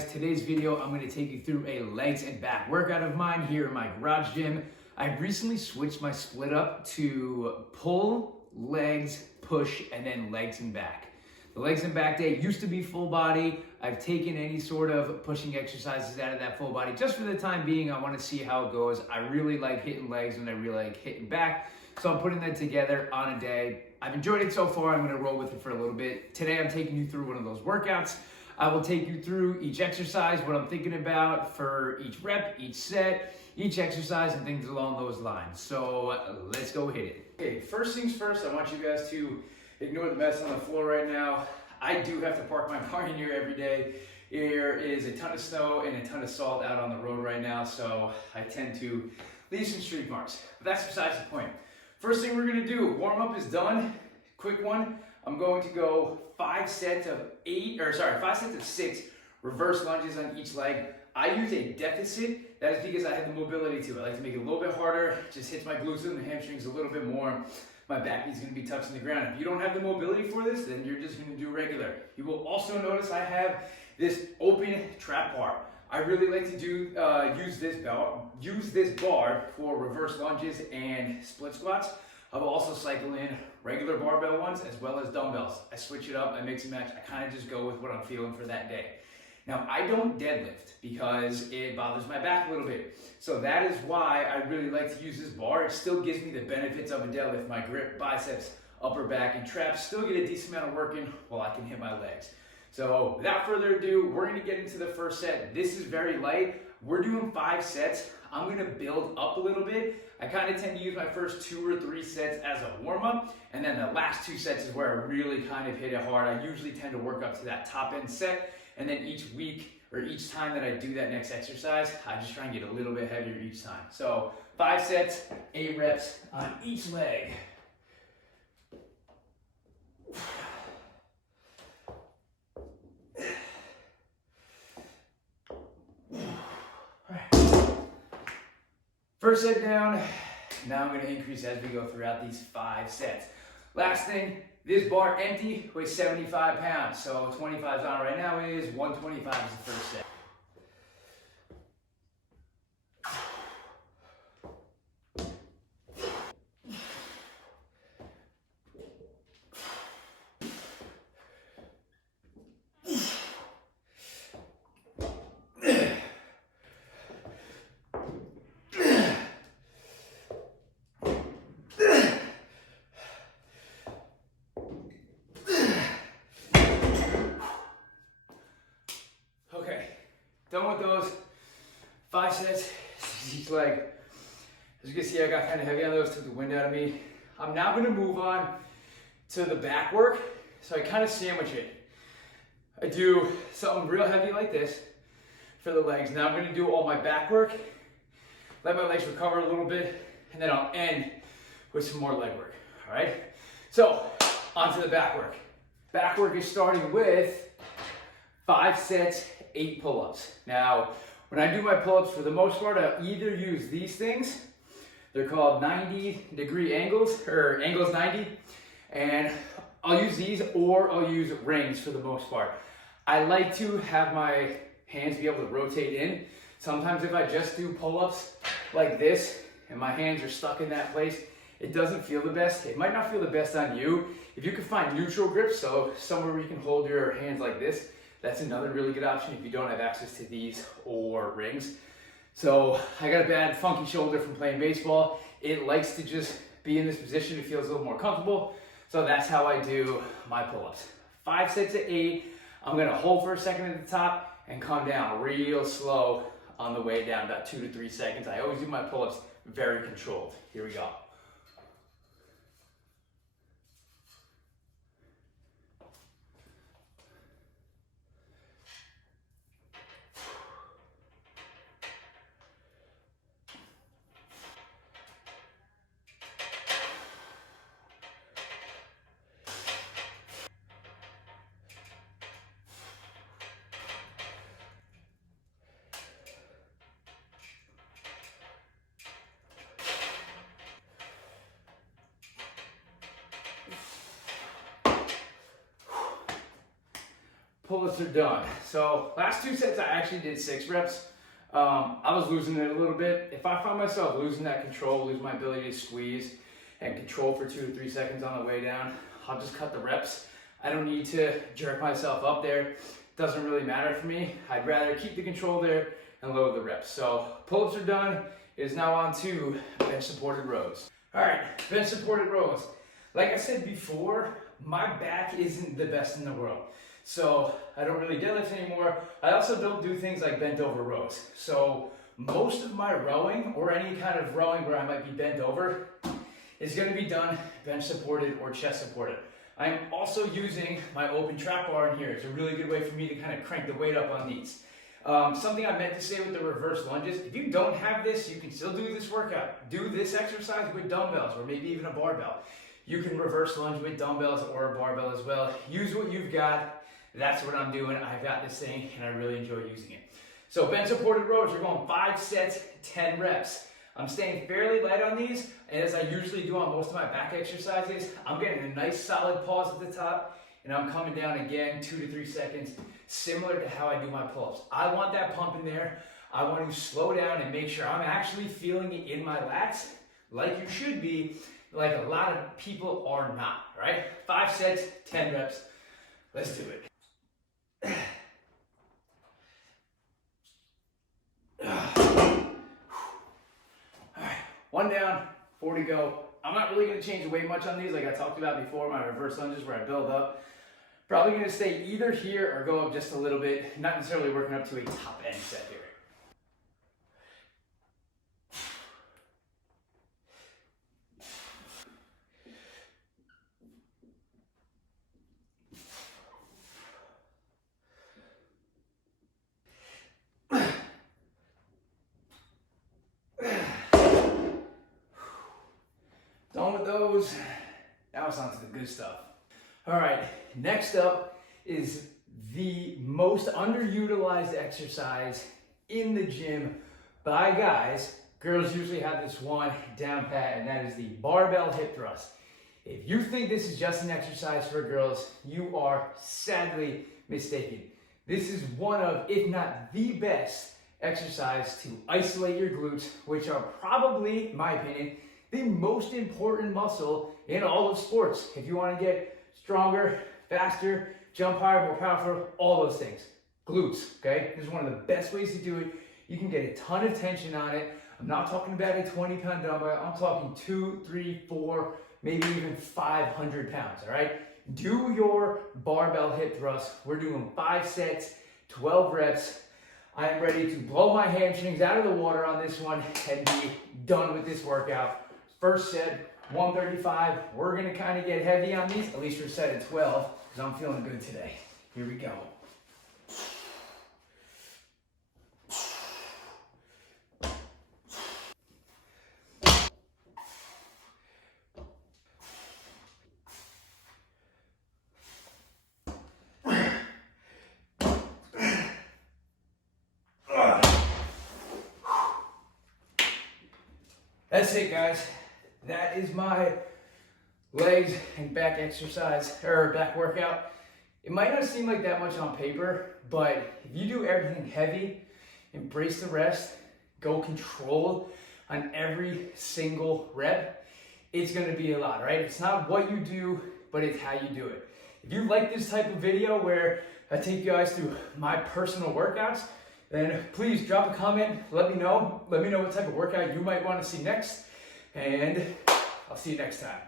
guys, today's video I'm going to take you through a legs and back workout of mine here in my garage gym. I've recently switched my split up to pull, legs, push, and then legs and back. The legs and back day used to be full body. I've taken any sort of pushing exercises out of that full body. Just for the time being, I want to see how it goes. I really like hitting legs and I really like hitting back. So I'm putting that together on a day. I've enjoyed it so far. I'm going to roll with it for a little bit. Today I'm taking you through one of those workouts. I will take you through each exercise, what I'm thinking about for each rep, each set, each exercise, and things along those lines. So let's go hit it. Okay, first things first, I want you guys to ignore the mess on the floor right now. I do have to park my car in here every day. There is a ton of snow and a ton of salt out on the road right now, so I tend to leave some street marks. But that's besides the point. First thing we're gonna do, warm up is done. Quick one. I'm going to go 5 sets of 6 reverse lunges on each leg. I use a deficit. That is because I have the mobility to it. I like to make it a little bit harder. Just hits my glutes and the hamstrings a little bit more. My back knee's gonna be touching the ground. If you don't have the mobility for this, then you're just gonna do regular. You will also notice I have this open trap bar. I really like to use this bar for reverse lunges and split squats. I will also cycle in regular barbell ones as well as dumbbells. I switch it up, I mix and match. I kind of just go with what I'm feeling for that day. Now, I don't deadlift because it bothers my back a little bit. So that is why I really like to use this bar. It still gives me the benefits of a deadlift. My grip, biceps, upper back, and traps still get a decent amount of work in while I can hit my legs. So without further ado, we're gonna get into the first set. This is very light. We're doing 5 sets. I'm gonna build up a little bit. I kind of tend to use my first 2 or 3 sets as a warm-up, and then the last 2 sets is where I really kind of hit it hard. I usually tend to work up to that top end set, and then each week or each time that I do that next exercise, I just try and get a little bit heavier each time. So 5 sets, 8 reps on each leg. First set down, now I'm going to increase as we go throughout these 5 sets. Last thing, this bar empty weighs 75 pounds, so 25's on right now is 125 is the first set. Done with those 5 sets, each leg. As you can see, I got kind of heavy on those, took the wind out of me. I'm now gonna move on to the back work. So I kind of sandwich it. I do something real heavy like this for the legs. Now I'm gonna do all my back work, let my legs recover a little bit, and then I'll end with some more leg work, all right? So, onto the back work. Back work is starting with 5 sets, 8 pull-ups. Now, when I do my pull-ups, for the most part, I'll either use these things. They're called 90-degree angles, or angles 90. And I'll use these, or I'll use rings for the most part. I like to have my hands be able to rotate in. Sometimes if I just do pull-ups like this, and my hands are stuck in that place, it doesn't feel the best. It might not feel the best on you. If you can find neutral grips, so somewhere where you can hold your hands like this, that's another really good option if you don't have access to these or rings. So I got a bad funky shoulder from playing baseball. It likes to just be in this position. It feels a little more comfortable. So that's how I do my pull-ups. 5 sets of 8. I'm gonna hold for a second at the top and come down real slow on the way down, about 2 to 3 seconds. I always do my pull-ups very controlled. Here we go. pull-ups are done. So last 2 sets I actually did 6 reps. I was losing it a little bit. If I find myself losing that control, lose my ability to squeeze and control for 2 to 3 seconds on the way down, I'll just cut the reps. I don't need to jerk myself up there. Doesn't really matter for me. I'd rather keep the control there and lower the reps. So pull-ups are done. It is now on to bench supported rows. All right, bench supported rows. Like I said before, my back isn't the best in the world. So I don't really deadlift anymore. I also don't do things like bent over rows. So most of my rowing, or any kind of rowing where I might be bent over, is gonna be done bench supported or chest supported. I'm also using my open trap bar in here. It's a really good way for me to kind of crank the weight up on these. Something I meant to say with the reverse lunges, if you don't have this, you can still do this workout. Do this exercise with dumbbells or maybe even a barbell. You can reverse lunge with dumbbells or a barbell as well. Use what you've got. That's what I'm doing. I've got this thing and I really enjoy using it. So bench supported rows, we're going 5 sets, 10 reps. I'm staying fairly light on these, and as I usually do on most of my back exercises, I'm getting a nice solid pause at the top, and I'm coming down again 2 to 3 seconds, similar to how I do my pull-ups. I want that pump in there. I want to slow down and make sure I'm actually feeling it in my lats, like you should be, like a lot of people are not, right? 5 sets, 10 reps. Let's do it. One down, 4 to go. I'm not really gonna change the weight much on these like I talked about before, my reverse lunges where I build up. Probably gonna stay either here or go up just a little bit, not necessarily working up to a top end set here. Done with those. Now it's on to the good stuff. All right, next up is the most underutilized exercise in the gym by guys. Girls usually have this one down pat, and that is the barbell hip thrust. If you think this is just an exercise for girls, you are sadly mistaken. This is one of, if not the best exercise to isolate your glutes, which are probably, in my opinion, the most important muscle in all of sports. If you want to get stronger, faster, jump higher, more powerful, all those things. Glutes, okay? This is one of the best ways to do it. You can get a ton of tension on it. I'm not talking about a 20-pound dumbbell. I'm talking 2, 3, 4, maybe even 500 pounds, all right? Do your barbell hip thrust. We're doing 5 sets, 12 reps. I am ready to blow my hamstrings out of the water on this one and be done with this workout. First set, 135. We're gonna kind of get heavy on these, at least for set of 12, because I'm feeling good today. Here we go. That's it, guys. That is my legs and back exercise, or back workout. It might not seem like that much on paper, but if you do everything heavy, embrace the rest, go controlled on every single rep, it's gonna be a lot, right? It's not what you do, but it's how you do it. If you like this type of video where I take you guys through my personal workouts, then please drop a comment, let me know what type of workout you might want to see next, and I'll see you next time.